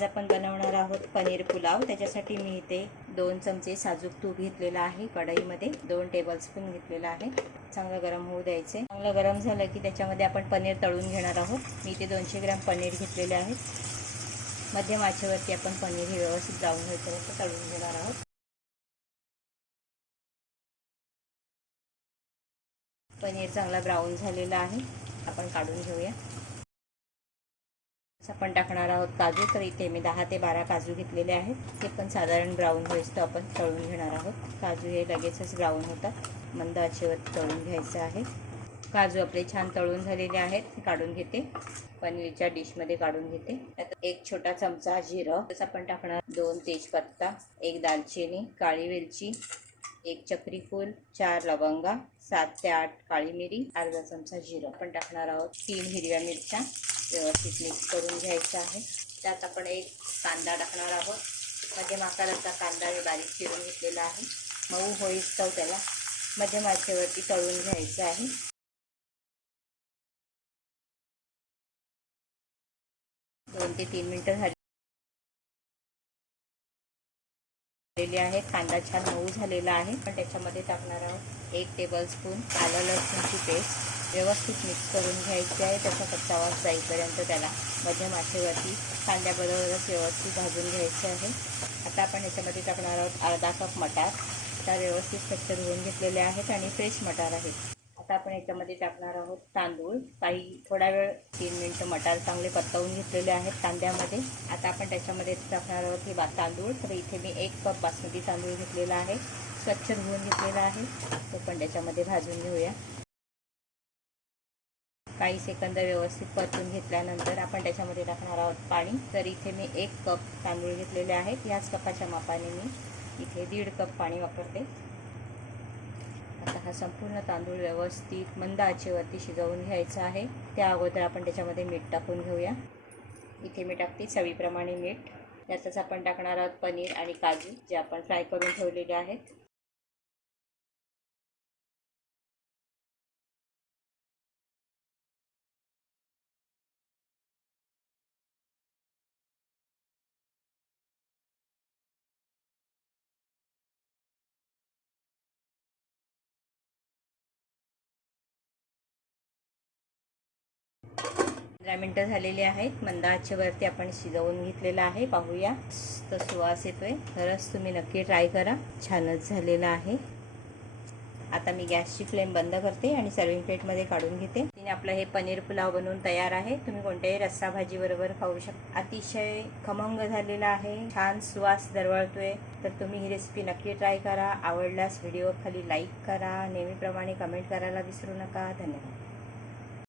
आज आपण बनवणार आहोत पनीर पुलाव। त्याच्यासाठी मी इथे 2 चमचे साजूक तूप घेतलेला आहे। कढईमध्ये 2 टेबलस्पून घेतलेला आहे। चांगलं गरम होऊ द्यायचे। चांगलं गरम झालं की त्याच्यामध्ये आपण पनीर तळून घेणार आहोत। मी इथे 200 ग्रॅम पनीर घेतलेले आहे। मध्यम आचेवरती आपण पनीर हे व्यवस्थित ब्राऊन होईपर्यंत तळून घेणार आहोत। पनीर चांगला ब्राऊन झालेला आहे, आपण काढून घेऊया। आपण टाकणार आहोत काजू। तर इथे मी 10 ते 12 काजू घेतलेले आहेत। ते पण साधारण ब्राऊन होईस्तोवर आपण तळून घेणार आहोत। काजू हे लगेचच ब्राऊन होतात, मंद आचेवर तळून घ्यायचे आहे। काजू आपले छान तळून झालेले आहेत, काढून घेते। पनीरच्या डिशमध्ये काढून घेते। आता 1 छोटा चमचा जिरं, त्यात आपण टाकणार 2 तेजपत्ता, 1 दालचिनी, काळी वेलची, 1 चक्री फूल, 4 लवंगा, 7 ते 8 काळी मिरी, अर्धा चमचा जिरं। आपण टाकणार आहोत 3 हिरव्या मिरच्या, व्यवस्थित मिक्स करून घ्यायचं आहे। त्यात आपण 1 कांदा टाकणार आहोत। मध्यम आकाराचा कांदा मी बारीक चिरून घेतलेला आहे। मऊ होईस्तोवर त्याला मध्यम आचेवरती तळून घ्यायचं आहे। 2 ते 3 मिनिटं झालेली आहे। कांदा छान मऊ झालेला आहे। पण त्याच्यामध्ये टाकणार आहोत 1 टेबलस्पून आलं लसूणची पेस्ट। व्यवस्थित मिक्स करून घ्यायची आहे। त्याचा कच्चा वास जाईपर्यंत त्याला मध्यम आचेवरती कांद्याबरोबरच व्यवस्थित भाजून घ्यायचे आहे। आता आपण याच्यामध्ये टाकणार आहोत अर्धा कप मटार। आता व्यवस्थित स्वच्छ धुवून घेतलेले आहेत आणि फ्रेश मटार आहेत। आता आपण याच्यामध्ये टाकणार आहोत तांदूळ। थोडा वेळ 3 मिनिटं मटार चांगले परतवून घेतलेले आहेत कांद्यामध्ये। आता आपण त्याच्यामध्ये टाकणार आहोत हे तांदूळ। तर इथे मी 1 कप बासमती तांदूळ घेतलेला आहे, स्वच्छ धुवून घेतलेला आहे। तो पण त्याच्यामध्ये भाजून घेऊया। काही सेकंद व्यवस्थित परतून घेतल्यानंतर आपण त्याच्यामध्ये टाकणार आहोत पाणी। तर इथे मी 1 कप तांदूळ घेतलेले आहेत। याच कपाच्या मापाने मी इथे 1.5 कप पाणी वापरते। आता हा संपूर्ण तांदूळ व्यवस्थित मंद आचेवरती शिजवून घ्यायचा आहे। त्या अगोदर आपण त्याच्यामध्ये मीठ टाकून घेऊया। इथे मी टाकते चवीप्रमाणे मीठ। त्यातच आपण टाकणार आहोत पनीर आणि काजू, जे आपण फ्राय करून ठेवलेले आहेत। 15 मिनिटं झालेली आहेत। मंद आचेवरती आपण शिजवून घेतलेला आहे। पाहूया, तो सुवास येतोय। खरंच तुम्ही नक्की ट्राय करा, छानच झालेला आहे। आता मी गॅसची फ्लेम बंद करते आणि सर्विंग प्लेटमध्ये काढून घेते। आपलं हे पनीर पुलाव बनवून तयार आहे। तुम्ही कोणत्याही रस्सा भाजी बरोबर खाऊ शकता। अतिशय खमंग झालेला आहे, छान सुवास दरवळतोय। तर तुम्ही ही रेसिपी नक्की ट्राय करा। आवडल्यास व्हिडिओ खाली लाईक करा, नेहमीप्रमाणे कमेंट करायला विसरू नका। धन्यवाद।